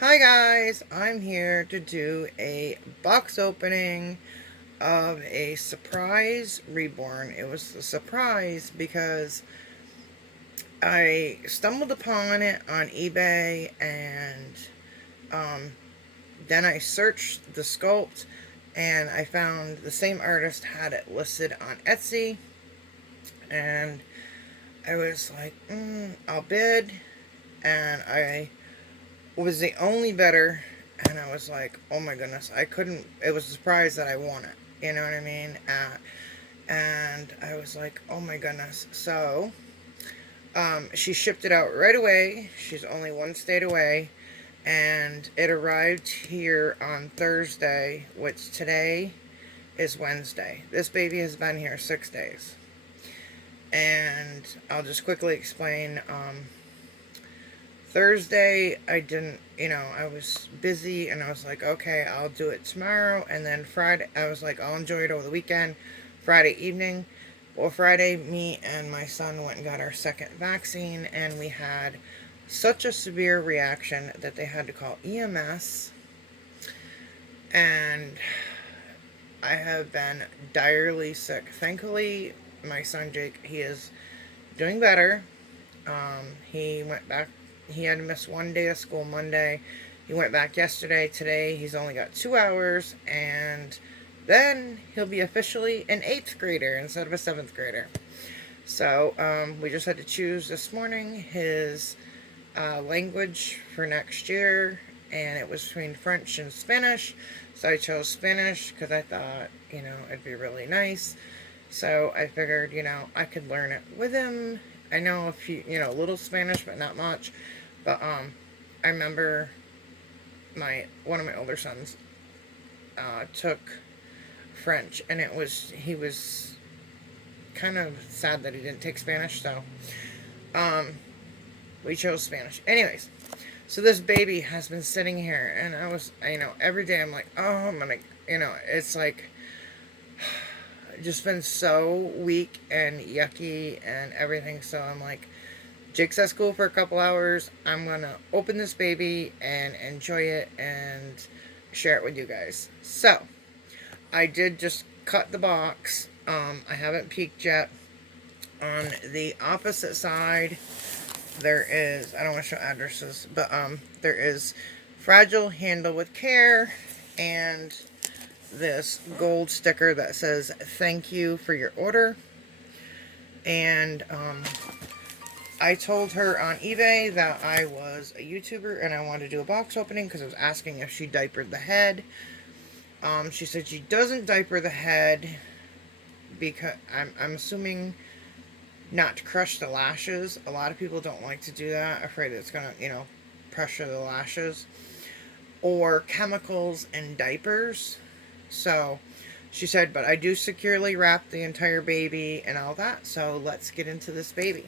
Hi guys, I'm here to do a box opening of a surprise Reborn. It was a surprise because I stumbled upon it on eBay and um, then I searched the sculpt and I found the same artist had it listed on Etsy and I was like, I'll bid, and I was the only bidder, and I was like, oh my goodness, I couldn't. It was a surprise that I won it. You know what I mean? And I was like, oh my goodness. So she shipped it out right away. She's only one state away, and it arrived here on Thursday, which today is Wednesday. This baby has been here 6 days. And I'll just quickly explain. Thursday, I didn't, I was busy and I was like, okay, I'll do it tomorrow. And then Friday, I was like, I'll enjoy it over the weekend. Friday evening. Well, Friday, me and my son went and got our second vaccine, and we had such a severe reaction that they had to call EMS. And I have been direly sick. Thankfully, my son Jake, he is doing better. He went back. He had to miss one day of school Monday. He went back yesterday. Today he's only got 2 hours, and then he'll be officially an 8th grader instead of a 7th grader. So we just had to choose this morning his language for next year, and it was between French and Spanish. So I chose Spanish because I thought, it'd be really nice. So I figured, I could learn it with him. I know a few, a little Spanish, but not much. But I remember one of my older sons took French, and he was kind of sad that he didn't take Spanish. So we chose Spanish. Anyways, so this baby has been sitting here, and I was, every day I'm like, oh, I'm gonna, it's like just been so weak and yucky and everything. So I'm like, Jake's at school for a couple hours. I'm gonna open this baby and enjoy it and share it with you guys. So I did just cut the box. I haven't peeked yet. On the opposite side, there is, I don't want to show addresses, but there is fragile, handle with care, and this gold sticker that says thank you for your order. And I told her on eBay that I was a YouTuber and I wanted to do a box opening because I was asking if she diapered the head. She said she doesn't diaper the head because I'm assuming not to crush the lashes. A lot of people don't like to do that, afraid it's gonna, pressure the lashes, or chemicals in diapers. So she said, but I do securely wrap the entire baby and all that. So let's get into this baby.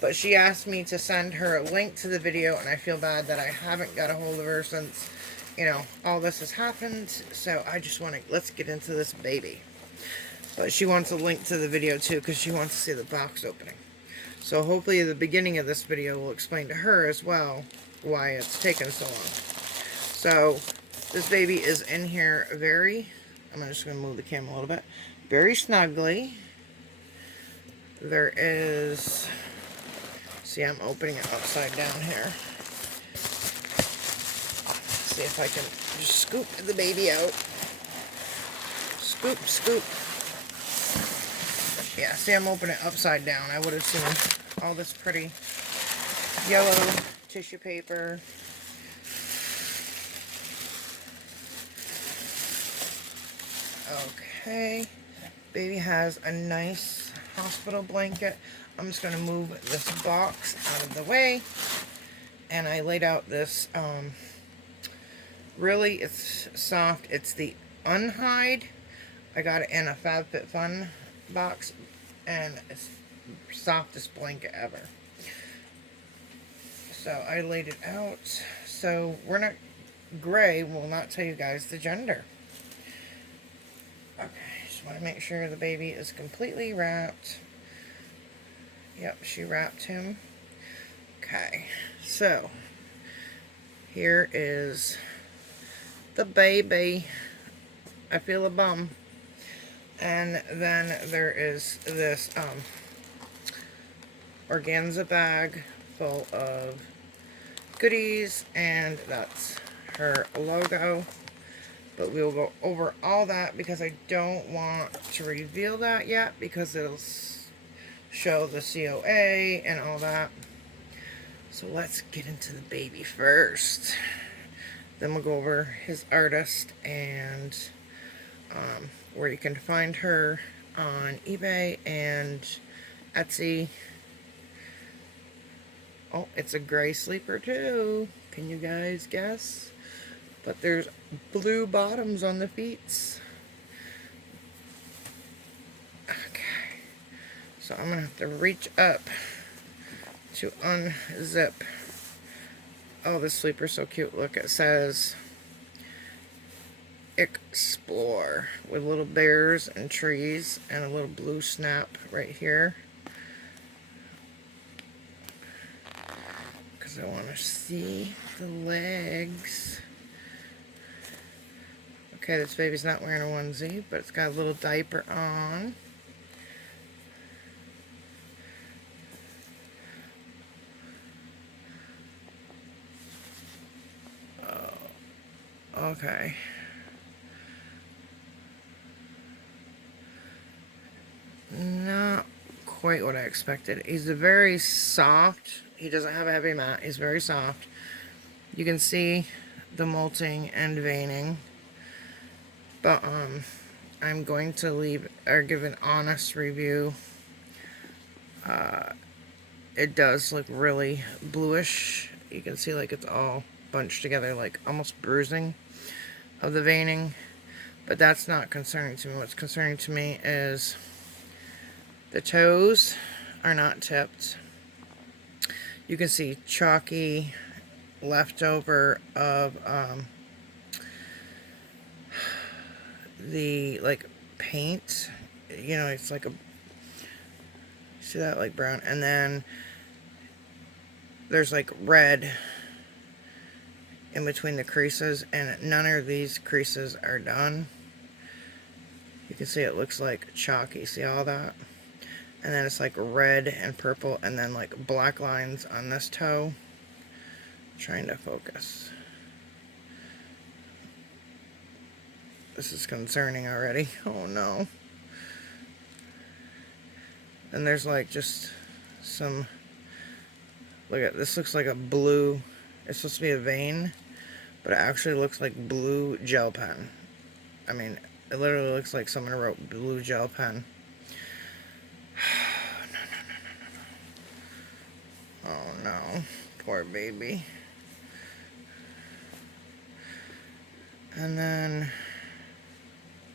But she asked me to send her a link to the video, and I feel bad that I haven't got a hold of her since, all this has happened. So I just want to, let's get into this baby. But she wants a link to the video too, because she wants to see the box opening. So hopefully the beginning of this video will explain to her as well why it's taken so long. So this baby is in here I'm just going to move the camera a little bit, very snugly. There is, see, I'm opening it upside down here. See if I can just scoop the baby out. Scoop, scoop. Yeah, see, I'm opening it upside down. I would have seen all this pretty yellow tissue paper. Okay. Baby has a nice hospital blanket. I'm just going to move this box out of the way. And I laid out this, really, it's soft. It's the Unhide. I got it in a FabFitFun box, and it's softest blanket ever. So I laid it out. So we're not, gray will not tell you guys the gender. Okay, just want to make sure the baby is completely wrapped. Yep, she wrapped him. Okay, so Here is the baby. I feel a bum. And then there is this organza bag full of goodies, and that's her logo. But we'll go over all that because I don't want to reveal that yet, because it'll show the COA and all that. So let's get into the baby first. Then we'll go over his artist and where you can find her on eBay and Etsy. Oh, it's a gray sleeper too. Can you guys guess? But there's blue bottoms on the feet. Okay. So I'm going to have to reach up to unzip. Oh, this sleeper's so cute. Look, it says Explore with little bears and trees and a little blue snap right here. Because I want to see the legs. Okay, this baby's not wearing a onesie, but it's got a little diaper on. Okay. Not quite what I expected. He's a very soft. He doesn't have a heavy mat. He's very soft. You can see the molting and veining. But I'm going to leave or give an honest review. It does look really bluish. You can see like it's all bunched together, like almost bruising of the veining. But that's not concerning to me. What's concerning to me is the toes are not tipped. You can see chalky leftover of the like paint. You know, it's like a, see that, like brown, and then there's like red in between the creases, and none of these creases are done. You can see it looks like chalky. See all that? And then it's like red and purple, and then like black lines on this toe. Trying to focus. This is concerning already. Oh no. And there's like just some, look at this, looks like a blue, it's supposed to be a vein, but it actually looks like blue gel pen. I mean, it literally looks like someone wrote blue gel pen. Oh no, poor baby. And then,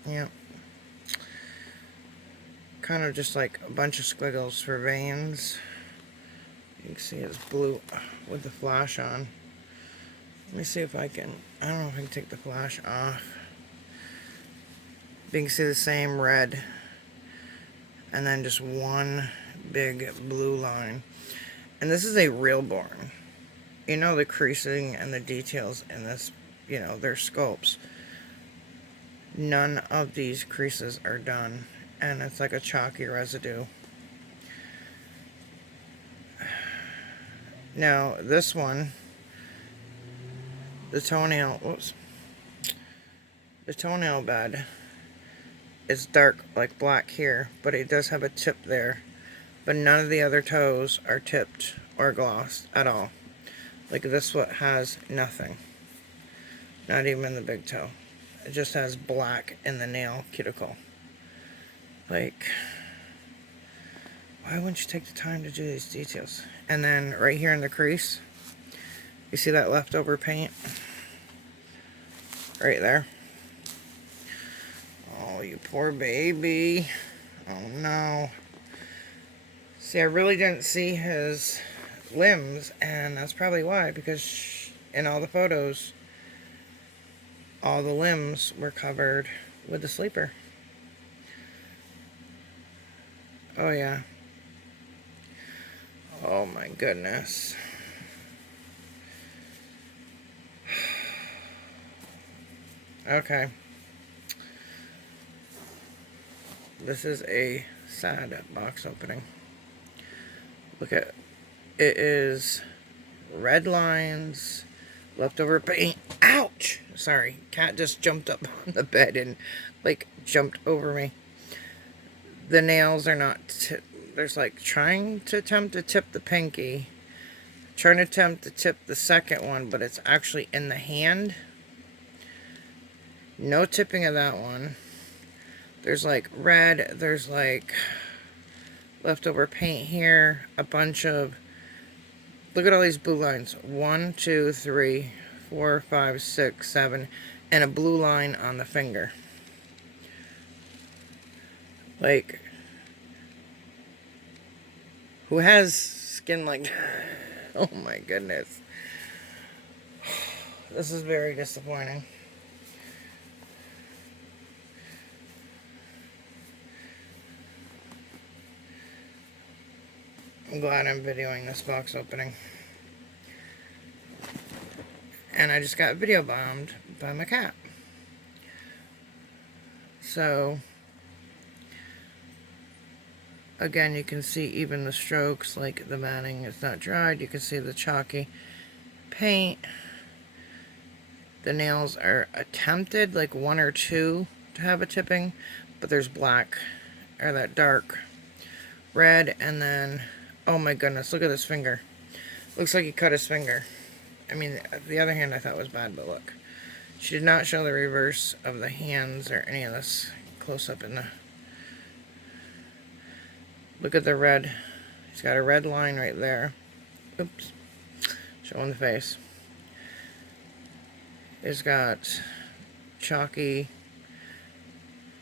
yeah, kind of just like a bunch of squiggles for veins. You can see it's blue with the flash on. Let me see if I can, I don't know if I can take the flash off. You can see the same red, and then just one big blue line. And this is a Reborn. You know, the creasing and the details in this, you know, they're sculpts. None of these creases are done, and it's like a chalky residue. Now, this one, the toenail, whoops, the toenail bed is dark, like black here, but it does have a tip there. But none of the other toes are tipped or glossed at all. Like this one has nothing. Not even the big toe. It just has black in the nail cuticle. Like, why wouldn't you take the time to do these details? And then right here in the crease, you see that leftover paint? Right there. Oh, you poor baby. Oh no. See, I really didn't see his limbs, and that's probably why, because in all the photos, all the limbs were covered with the sleeper. Oh yeah. Oh my goodness. Okay. This is a sad box opening. Look at it is red lines, leftover paint. Ouch! Sorry, cat just jumped up on the bed and like jumped over me. The nails are not. There's like trying to attempt to tip the pinky, trying to attempt to tip the second one, but it's actually in the hand. No tipping of that one. There's like red. There's like leftover paint here. A bunch of. Look at all these blue lines. 1, 2, 3, 4, 5, 6, 7, and a blue line on the finger. Like, who has skin like that? Oh my goodness. This is very disappointing. I'm glad I'm videoing this box opening. And I just got video bombed by my cat. So, again, you can see even the strokes, like the matting is not dried. You can see the chalky paint. The nails are attempted, like 1 or 2 to have a tipping, but there's black, or that dark red, and then, oh my goodness, look at this finger. Looks like he cut his finger. I mean, the other hand I thought was bad, but look. She did not show the reverse of the hands or any of this close up in the... Look at the red. He's got a red line right there. Oops. Showing the face. He's got chalky.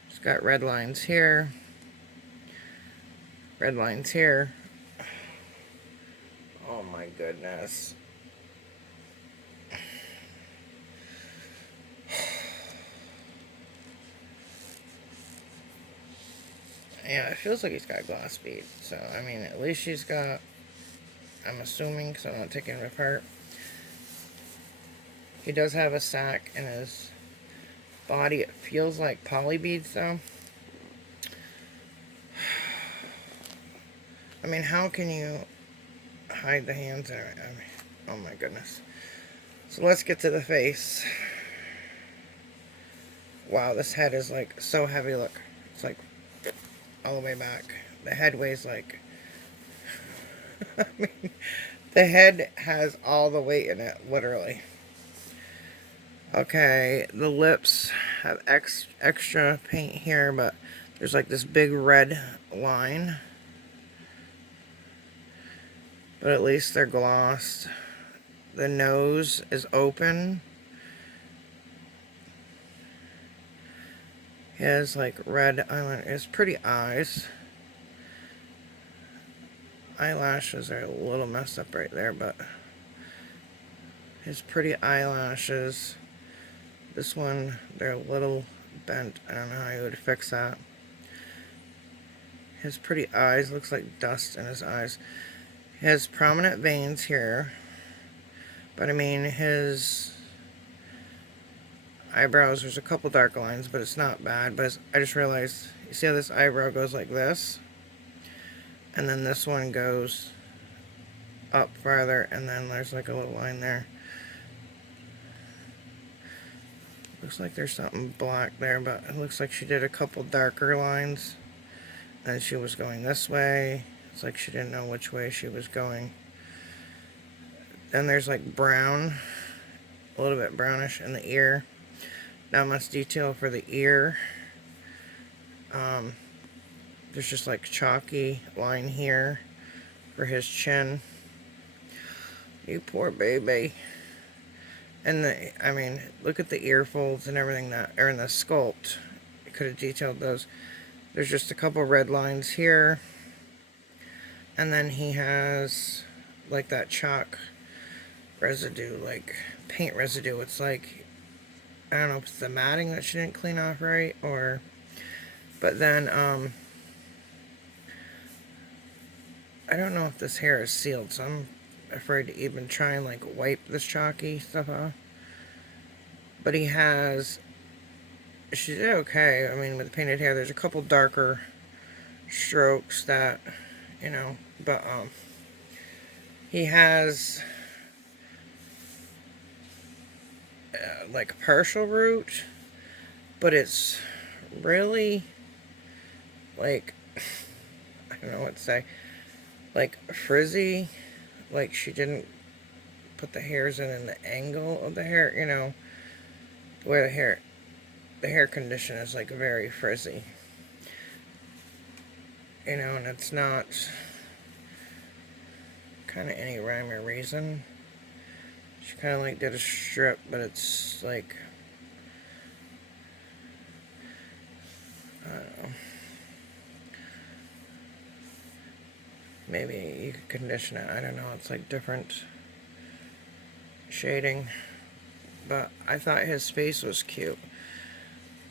He's got red lines here. Red lines here. Oh my goodness. Yeah, it feels like he's got glass bead. So, I mean, at least she's got, I'm assuming, because I'm not taking it apart. He does have a sack in his body. It feels like poly beads, though. I mean, how can you hide the hands? I mean, oh my goodness. So let's get to the face. Wow, this head is like so heavy. Look, it's like all the way back. The head weighs like, I mean, the head has all the weight in it, literally. Okay, the lips have extra paint here, but there's like this big red line. But at least they're glossed. The nose is open. He has like red eyeliner. His pretty eyes. Eyelashes are a little messed up right there, but his pretty eyelashes. This one, they're a little bent. I don't know how you would fix that. His pretty eyes, looks like dust in his eyes. He has prominent veins here. But I mean, his eyebrows, there's a couple dark lines, but it's not bad. But I just realized, you see how this eyebrow goes like this? And then this one goes up farther, and then there's like a little line there. Looks like there's something black there, but it looks like she did a couple darker lines. And she was going this way. It's like she didn't know which way she was going. Then there's like brown, a little bit brownish in the ear. Not much detail for the ear. There's just like chalky line here for his chin. You poor baby. And I mean, look at the ear folds and everything that are in the sculpt. I could have detailed those. There's just a couple red lines here. And then he has like that chalk residue, like paint residue. It's like, I don't know if it's the matting that she didn't clean off right, or, but then, I don't know if this hair is sealed, so I'm afraid to even try and like wipe this chalky stuff off. But he has she did okay. I mean, with the painted hair, there's a couple darker strokes that, you know, but he has like a partial root, but it's really like, I don't know what to say, like frizzy, like she didn't put the hairs in the angle of the hair, you know, where the hair condition is like very frizzy, you know, and it's not kind of any rhyme or reason. She kind of like did a strip, but it's like, I don't know, maybe you could condition it, I don't know, it's like different shading, but I thought his face was cute.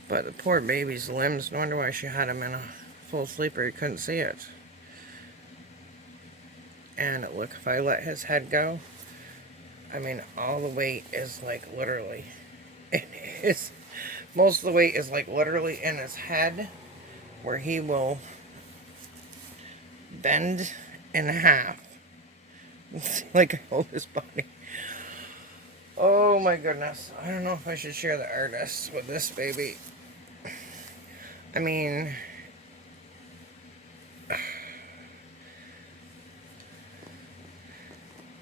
But the poor baby's limbs, no wonder why she had him in a full sleeper, you couldn't see it. And look, if I let his head go, I mean, all the weight is like literally in his, most of the weight is like literally in his head, where he will bend in half. Like I hold his body. Oh my goodness. I don't know if I should share the artist with this baby. I mean,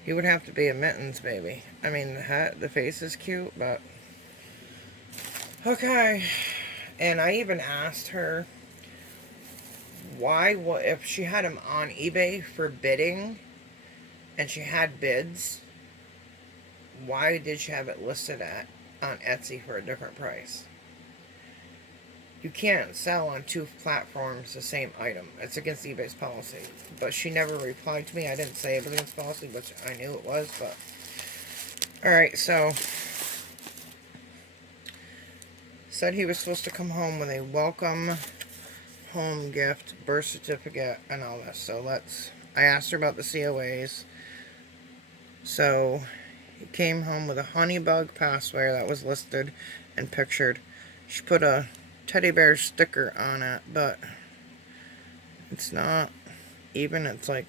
he would have to be a Mittens baby. I mean, the face is cute, but okay. And I even asked her why, if she had him on eBay for bidding and she had bids, why did she have it listed on Etsy for a different price? You can't sell on two platforms the same item. It's against eBay's policy. But she never replied to me. I didn't say it was against policy, but I knew it was. But alright, so said he was supposed to come home with a welcome home gift, birth certificate, and all this. So I asked her about the COAs. So he came home with a Honeybug password that was listed and pictured. She put a teddy bear sticker on it, but it's not even. It's like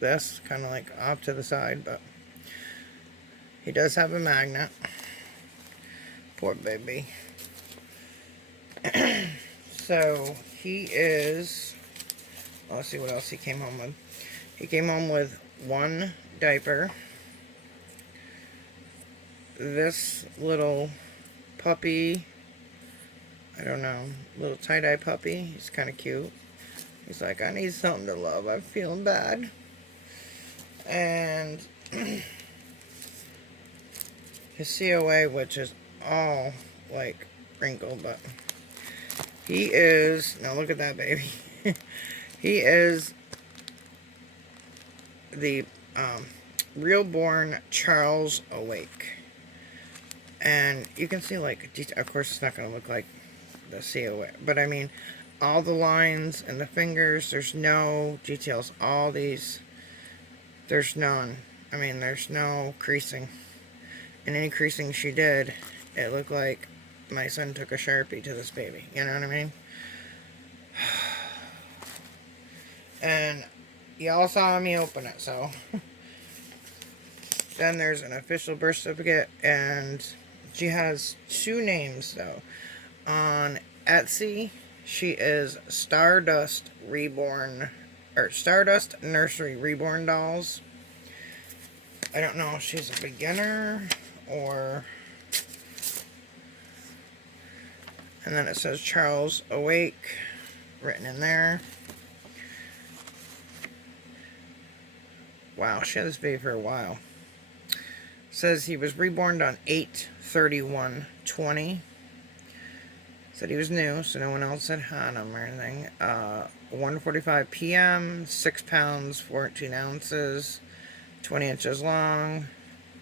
this, kind of like off to the side, but he does have a magnet. Poor baby. So he is, let's see what else he came home with. He came home with one diaper, this little puppy, I don't know, little tie-dye puppy. He's kind of cute. He's like, I need something to love, I'm feeling bad. And his COA, which is all like wrinkled, but he is, now look at that baby. He is the Reborn Charles Awake. And you can see, like, of course it's not going to look like the COA, but I mean, all the lines and the fingers, there's no details. All these, there's none. I mean, there's no creasing. And any creasing she did, it looked like my son took a Sharpie to this baby. You know what I mean? And y'all saw me open it, so. Then there's an official birth certificate, and she has two names, though. On Etsy, she is Stardust Reborn, or Stardust Nursery Reborn Dolls. I don't know if she's a beginner, or... And then it says Charles Awake, written in there. Wow, she had this baby for a while. Says he was reborn on 8/31/20. Said he was new, so no one else had had him or anything. 1:45 p.m., 6 pounds, 14 ounces, 20 inches long.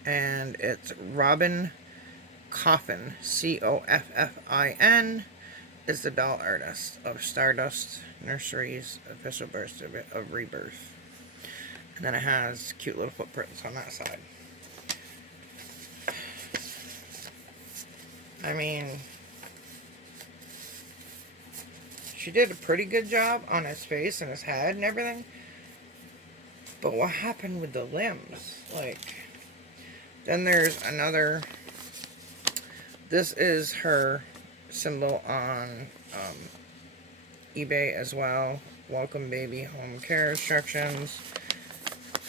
And it's Robin Coffin, Coffin, is the doll artist of Stardust Nursery's official birth certificate of rebirth. And then it has cute little footprints on that side. I mean, she did a pretty good job on his face and his head and everything. But what happened with the limbs? Like, then there's another. This is her symbol on eBay as well. Welcome baby home care instructions.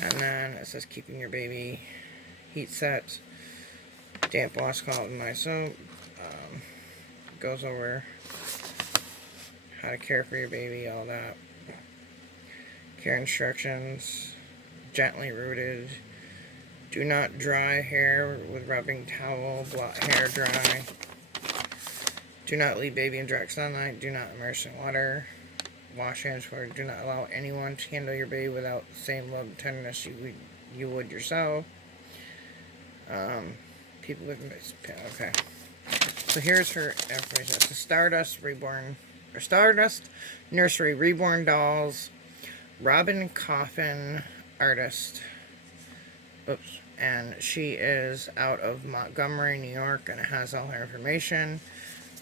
And then it says keeping your baby heat set. Damp washcloth and my soap. Goes over how to care for your baby, all that. Care instructions. Gently rooted. Do not dry hair with rubbing towel. Blot hair dry. Do not leave baby in direct sunlight. Do not immerse in water. Wash hands for. Do not allow anyone to handle your baby without the same love and tenderness you would yourself. People with okay. So here's her information. It's a Stardust Reborn, or Stardust Nursery Reborn Dolls, Robin Coffin artist. Oops. And she is out of Montgomery, New York, and it has all her information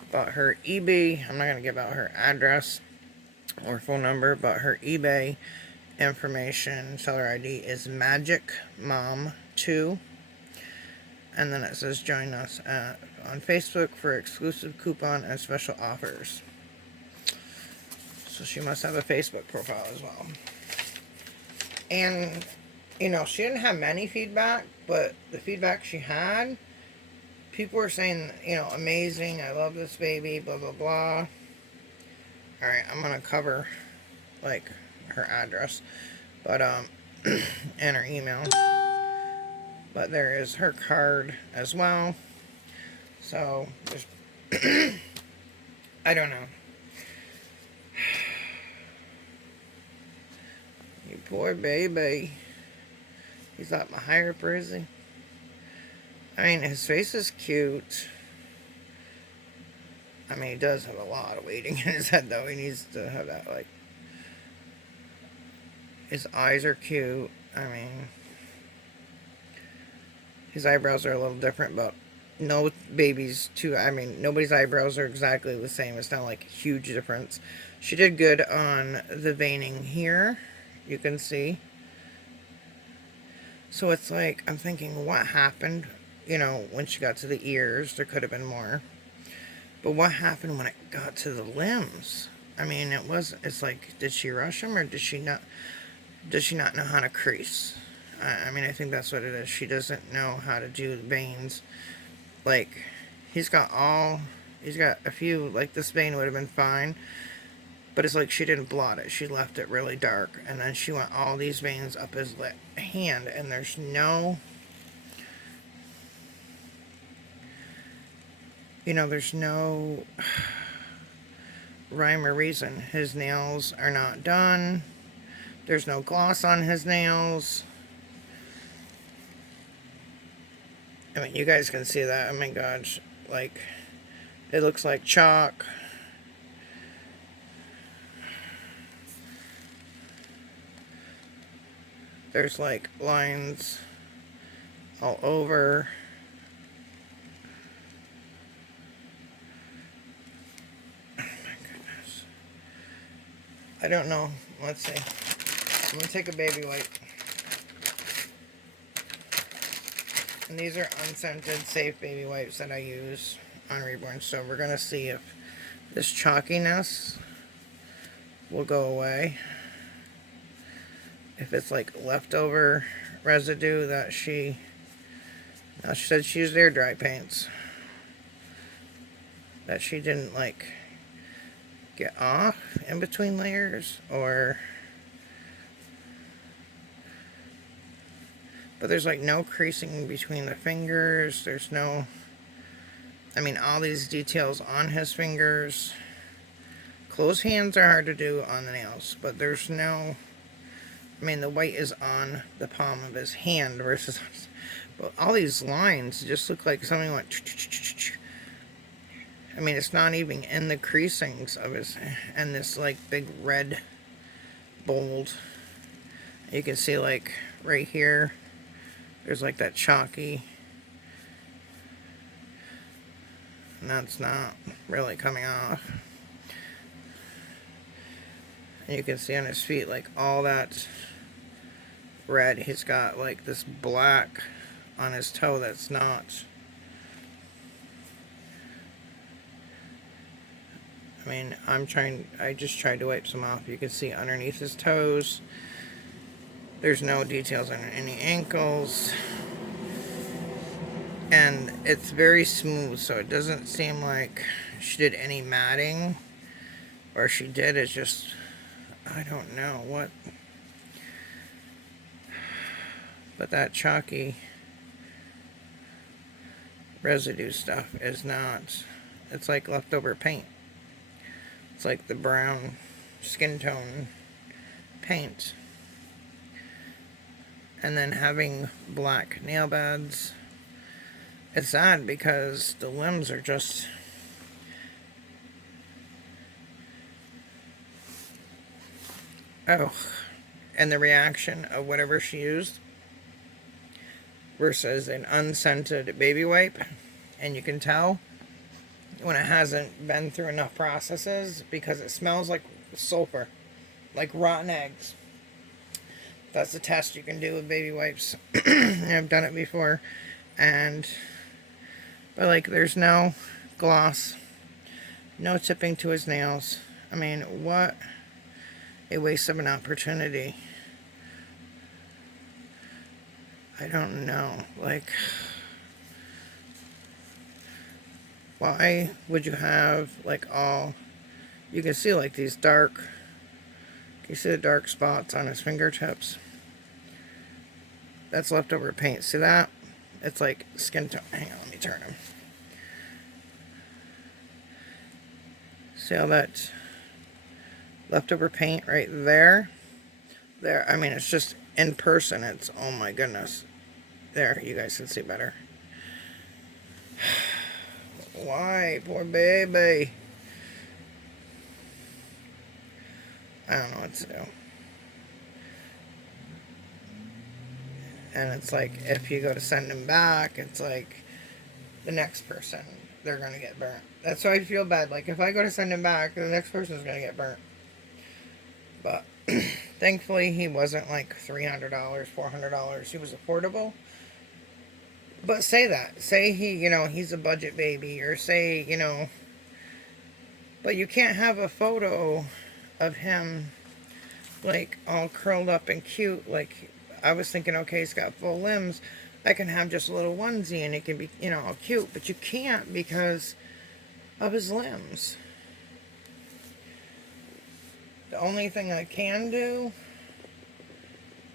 about her eBay. I'm not going to give out her address or phone number, but her eBay information, seller ID is Magic Mom 2. And then it says join us on Facebook for exclusive coupon and special offers. So she must have a Facebook profile as well. And, you know, she didn't have many feedback, but the feedback she had, people were saying, you know, amazing, I love this baby, blah, blah, blah. Alright, I'm going to cover, like, her address, but, and her email. But there is her card as well. So, there's, I don't know. You poor baby. He's like my hyper, is he? I mean, his face is cute. I mean, he does have a lot of weighting in his head, though. He needs to have that, like... His eyes are cute. I mean... His eyebrows are a little different, but no babies too. I mean, nobody's eyebrows are exactly the same. It's not like a huge difference. She did good on the veining here. You can see. So it's like, I'm thinking, what happened? You know, when she got to the ears, there could have been more. But what happened when it got to the limbs? I mean, it's like, did she rush them or does she not know how to crease? I mean, I think that's what it is. She doesn't know how to do the veins. Like, he's got a few, like this vein would have been fine. But it's like she didn't blot it. She left it really dark. And then she went all these veins up his hand. And there's no, you know, there's no rhyme or reason. His nails are not done. There's no gloss on his nails. I mean, you guys can see that. Oh my gosh. Like, it looks like chalk. There's like lines all over. Oh my goodness. I don't know. Let's see. I'm going to take a baby wipe. And these are unscented, safe baby wipes that I use on Reborn. So we're going to see if this chalkiness will go away. If it's like leftover residue that she... Now she said she used air dry paints. That she didn't like get off in between layers or... But there's like no creasing between the fingers. There's no... I mean, all these details on his fingers. Closed hands are hard to do on the nails. But there's no... I mean, the white is on the palm of his hand versus... But all these lines just look like something went... I mean, it's not even in the creasings of his... And this, like, big red bold. You can see, like, right here... There's like that chalky, and that's not really coming off. And you can see on his feet, like, all that red. He's got, like, this black on his toe that's not. I mean, I just tried to wipe some off. You can see underneath his toes. There's no details on any ankles. And it's very smooth, so it doesn't seem like she did any matting. Or she did, it's just, I don't know what. But that chalky residue stuff is not, it's like leftover paint. It's like the brown skin tone paint. And then having black nail beds. It's sad because the limbs are just, oh, and the reaction of whatever she used versus an unscented baby wipe, and you can tell when it hasn't been through enough processes because it smells like sulfur, like rotten eggs. That's a test you can do with baby wipes. I've done it before, but like there's no gloss, no tipping to his nails. I mean, what a waste of an opportunity. I don't know, like, why would you have like all, you can see like these dark, can you see the dark spots on his fingertips? That's leftover paint. See that? It's like skin tone. Hang on, let me turn him. See all that leftover paint right there? There, I mean, it's just in person. It's, oh my goodness. There, you guys can see better. Why? Poor baby. I don't know what to do. And it's like, if you go to send him back, it's like, the next person, they're going to get burnt. That's why I feel bad. Like, if I go to send him back, the next person's going to get burnt. But, thankfully, he wasn't like $300, $400. He was affordable. But say that. Say he's a budget baby. Or say, but you can't have a photo of him, like, all curled up and cute. Like, I was thinking, okay, he's got full limbs. I can have just a little onesie and it can be, all cute. But you can't because of his limbs. The only thing I can do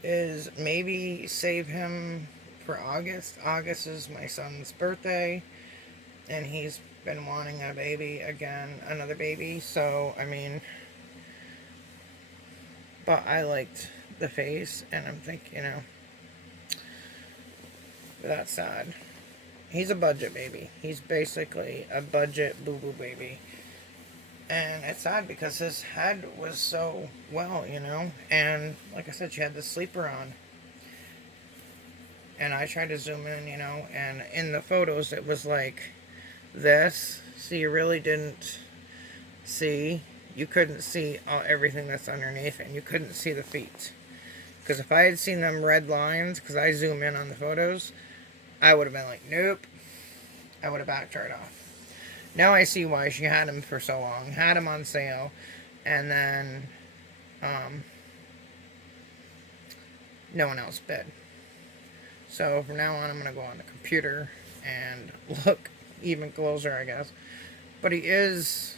is maybe save him for August. August is my son's birthday. And he's been wanting a baby again, another baby. So, I mean, but I liked the face, and I'm thinking, that's sad. He's a budget baby. He's basically a budget boo-boo baby. And it's sad because his head was so well, and like I said, she had the sleeper on. And I tried to zoom in, and in the photos it was like this. So you really didn't see, you couldn't see everything that's underneath, and you couldn't see the feet. Because if I had seen them red lines, because I zoom in on the photos, I would have been like, nope. I would have backed right off. Now I see why she had him for so long. Had him on sale. And then, no one else bid. So from now on, I'm going to go on the computer and look even closer, I guess. But he is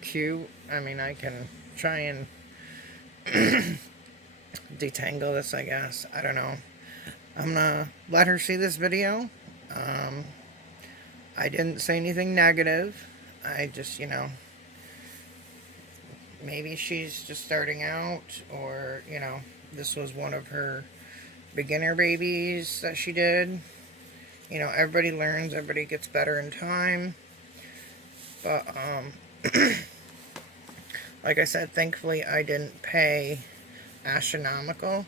cute. I mean, I can try and detangle this, I guess. I don't know. I'm gonna let her see this video. I didn't say anything negative. I just, maybe she's just starting out, or, this was one of her beginner babies that she did. Everybody learns, everybody gets better in time. But, like I said, thankfully I didn't pay astronomical,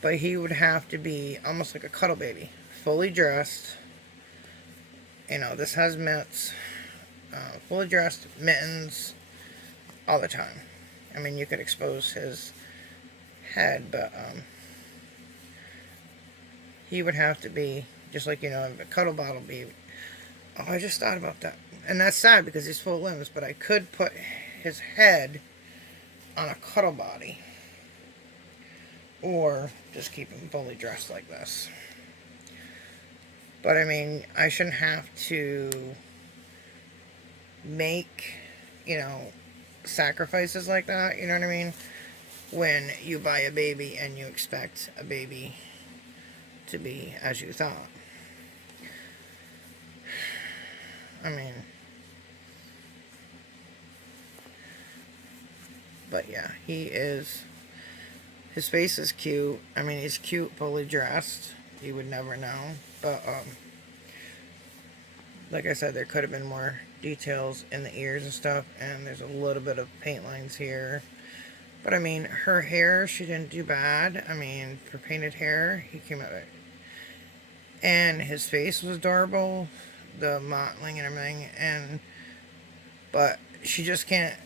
but he would have to be almost like a cuddle baby, fully dressed. This has mitts, fully dressed, mittens, all the time. I mean, you could expose his head, but he would have to be just like, a cuddle bottle baby. Oh, I just thought about that. And that's sad because he's full limbs, but I could put his head on a cuddle body. Or just keep him fully dressed like this. But I mean, I shouldn't have to make, sacrifices like that, you know what I mean? When you buy a baby and you expect a baby to be as you thought. I mean, but yeah, his face is cute. I mean, he's cute, fully dressed. You would never know. But, like I said, there could have been more details in the ears and stuff. And there's a little bit of paint lines here. But, I mean, her hair, she didn't do bad. I mean, for painted hair, he came out right. And his face was adorable. The mottling and everything. But she just can't.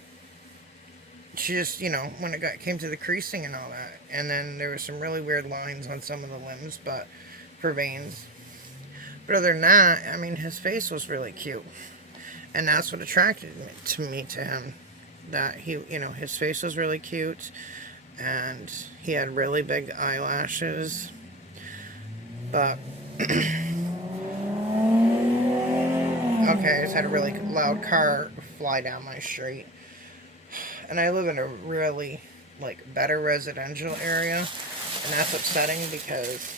She just, when it came to the creasing and all that. And then there was some really weird lines on some of the limbs, but for veins. But other than that, I mean, his face was really cute. And that's what attracted me to him. That his face was really cute. And he had really big eyelashes. But, okay, I just had a really loud car fly down my street. And I live in a really, better residential area. And that's upsetting because,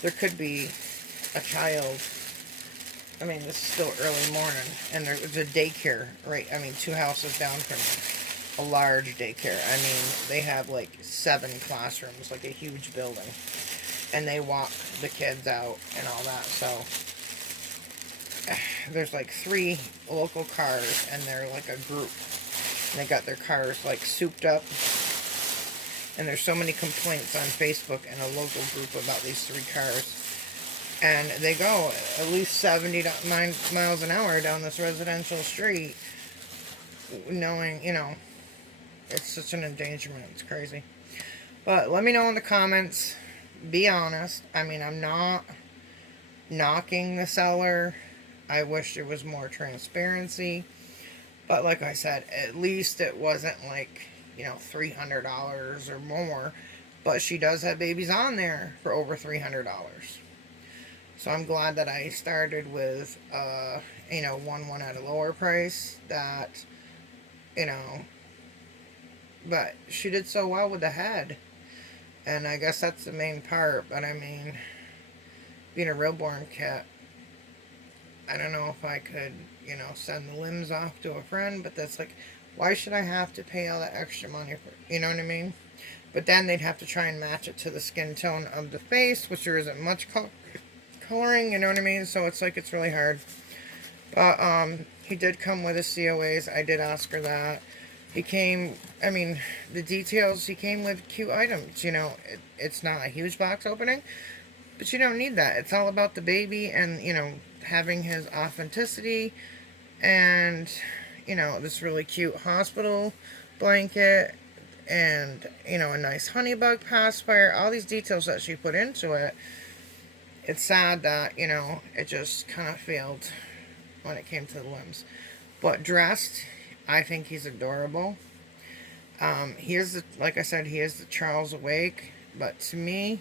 there could be a child. I mean, this is still early morning. And there's a daycare, right? I mean, 2 houses down from me. A large daycare. I mean, they have, 7 classrooms, a huge building. And they walk the kids out and all that. So, there's, 3 local cars. And they're, a group. And they got their cars, souped up. And there's so many complaints on Facebook and a local group about these 3 cars. And they go at least 70 to 9 miles an hour down this residential street. Knowing, it's such an endangerment. It's crazy. But let me know in the comments. Be honest. I mean, I'm not knocking the seller. I wish there was more transparency. But like I said, at least it wasn't $300 or more. But she does have babies on there for over $300. So I'm glad that I started with, one at a lower price. That, but she did so well with the head. And I guess that's the main part. But I mean, being a Reborn cat, I don't know if I could, send the limbs off to a friend, but that's why should I have to pay all that extra money for, you know what I mean? But then they'd have to try and match it to the skin tone of the face, which there isn't much coloring, you know what I mean? So it's it's really hard. But, he did come with his COAs. I did ask her that. He came, I mean, the details, he came with cute items, it's not a huge box opening. But you don't need that. It's all about the baby and, having his authenticity and, this really cute hospital blanket and, a nice honeybug pacifier. All these details that she put into it. It's sad that, it just kind of failed when it came to the limbs. But dressed, I think he's adorable. He is, like I said, he is the Charles Awake. But to me,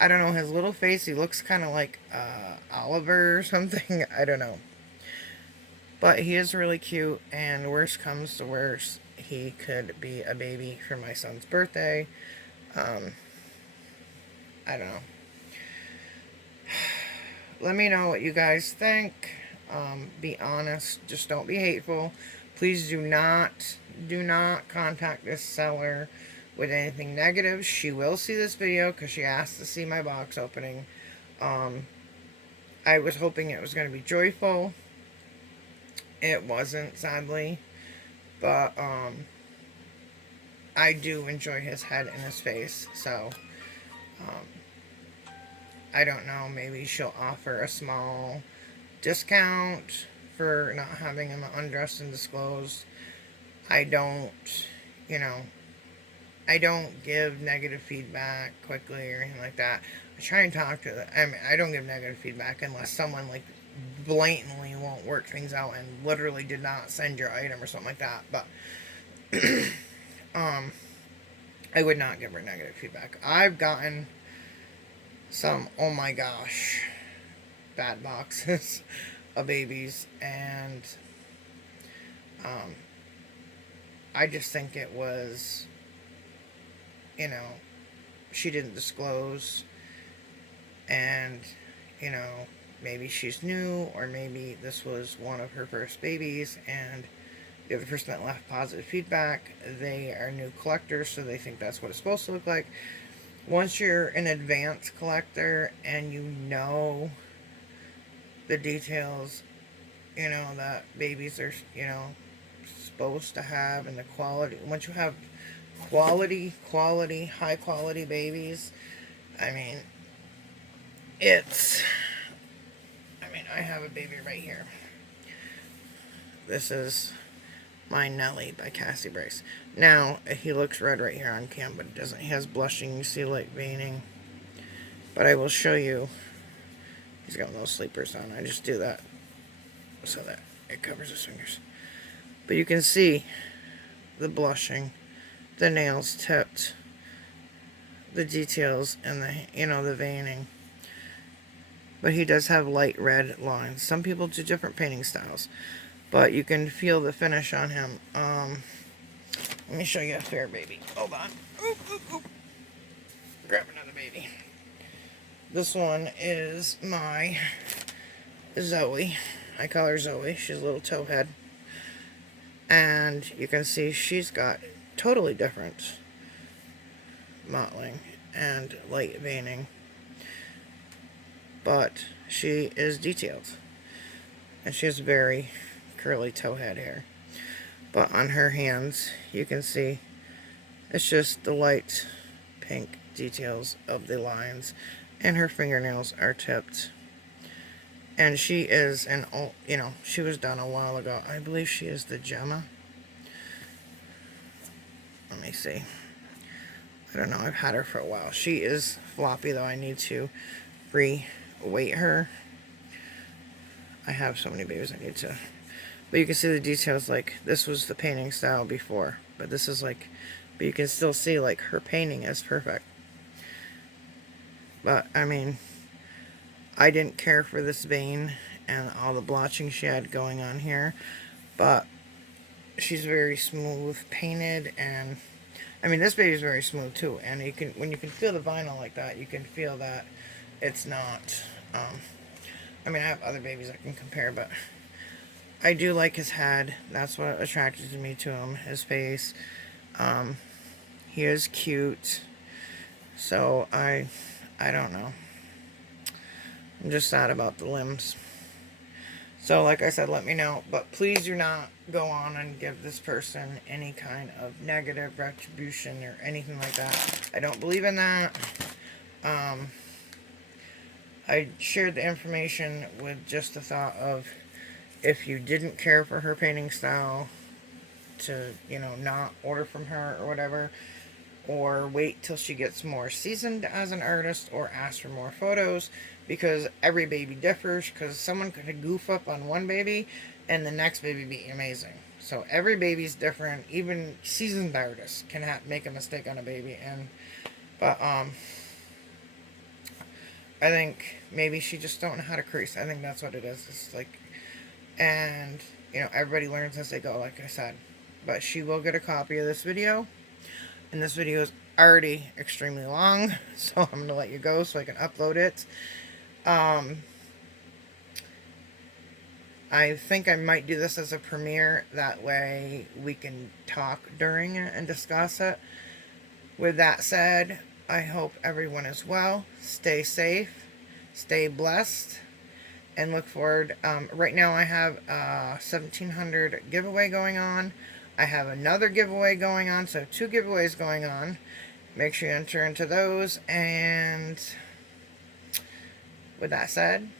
I don't know, his little face, he looks kind of like Oliver or something. I don't know. But he is really cute, and worst comes to worst, he could be a baby for my son's birthday. I don't know. Let me know what you guys think. Be honest. Just don't be hateful. Please do not contact this seller with anything negative. She will see this video because she asked to see my box opening. I was hoping it was going to be joyful. It wasn't, sadly. But I do enjoy his head and his face. So I don't know. Maybe she'll offer a small discount for not having him undressed and disclosed. I don't you know, I don't give negative feedback quickly or anything like that. I try and talk to them. I mean, I don't give negative feedback unless someone like blatantly won't work things out and literally did not send your item or something like that. But um, I would not give her negative feedback. I've gotten some, oh my gosh, bad boxes of babies, and um, I just think it was, you know, she didn't disclose, and, you know, maybe she's new, or maybe this was one of her first babies, and the other person that left positive feedback, they are new collectors, so they think that's what it's supposed to look like. Once you're an advanced collector and you know the details, you know, that babies are, you know, supposed to have, and the quality, once you have high quality babies, I mean, it's, I mean, I have a baby right here. This is my Nelly by Cassie Brace. Now, he looks red right here on cam, but it doesn't. He has blushing. You see light veining. But I will show you. He's got those sleepers on. I just do that so that it covers his fingers. But you can see the blushing, the nails tipped, the details, and the, you know, the veining. But he does have light red lines. Some people do different painting styles, but you can feel the finish on him. Let me show you a fair baby. Hold on. Oop, oop, oop. Grab another baby. This one is my Zoe. I call her Zoe. She's a little towhead. And you can see she's got totally different mottling and light veining. But she is detailed. And she has very curly towhead hair. But on her hands, you can see it's just the light pink details of the lines. And her fingernails are tipped. And she is an old, you know, she was done a while ago. I believe she is the Gemma. Let me see. I don't know. I've had her for a while. She is floppy, though. I need to re-weight her. I have so many babies I need to. But you can see the details. Like, this was the painting style before. But this is like, but you can still see, like, her painting is perfect. But, I mean, I didn't care for this vein and all the blotching she had going on here. But she's very smooth painted, and I mean, this baby's very smooth too. And you can, when you can feel the vinyl like that, you can feel that it's not. I mean, I have other babies I can compare, but I do like his head. That's what attracted me to him. His face. He is cute. So I don't know. I'm just sad about the limbs. So, like I said, let me know. But please do not go on and give this person any kind of negative retribution or anything like that. I don't believe in that. I shared the information with just the thought of, if you didn't care for her painting style, to, you know, not order from her or whatever. Or wait till she gets more seasoned as an artist, or ask for more photos, because every baby differs, because someone could goof up on one baby and the next baby be amazing. So every baby's different. Even seasoned artists can make a mistake on a baby. But I think maybe she just don't know how to crease. I think that's what it is. It's like, and you know, everybody learns as they go, like I said. But she will get a copy of this video. And this video is already extremely long, so I'm going to let you go so I can upload it. I think I might do this as a premiere. That way we can talk during it and discuss it. With that said, I hope everyone is well. Stay safe. Stay blessed. And look forward. Right now I have a 1,700 giveaway going on. I have another giveaway going on, so 2 giveaways going on. Make sure you enter into those. And with that said,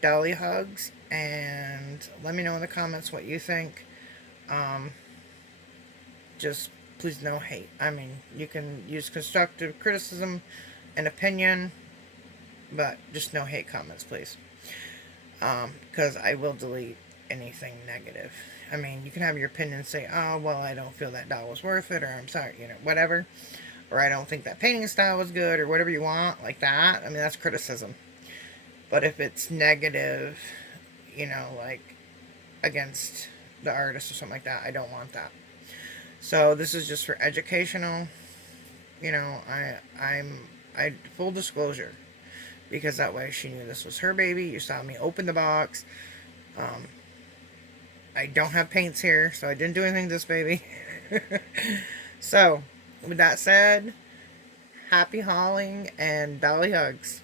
dolly hugs, and let me know in the comments what you think. Just please no hate. I mean, you can use constructive criticism and opinion, but just no hate comments, please. Because I will delete anything negative. I mean, you can have your opinion, say, oh, well, I don't feel that doll was worth it, or I'm sorry, whatever. Or I don't think that painting style was good, or whatever you want, like that. I mean, that's criticism. But if it's negative, like against the artist or something like that, I don't want that. So this is just for educational. I full disclosure, because that way she knew this was her baby. You saw me open the box. Um, I don't have paints here, so I didn't do anything to this baby. So, with that said, happy hauling and dolly hugs.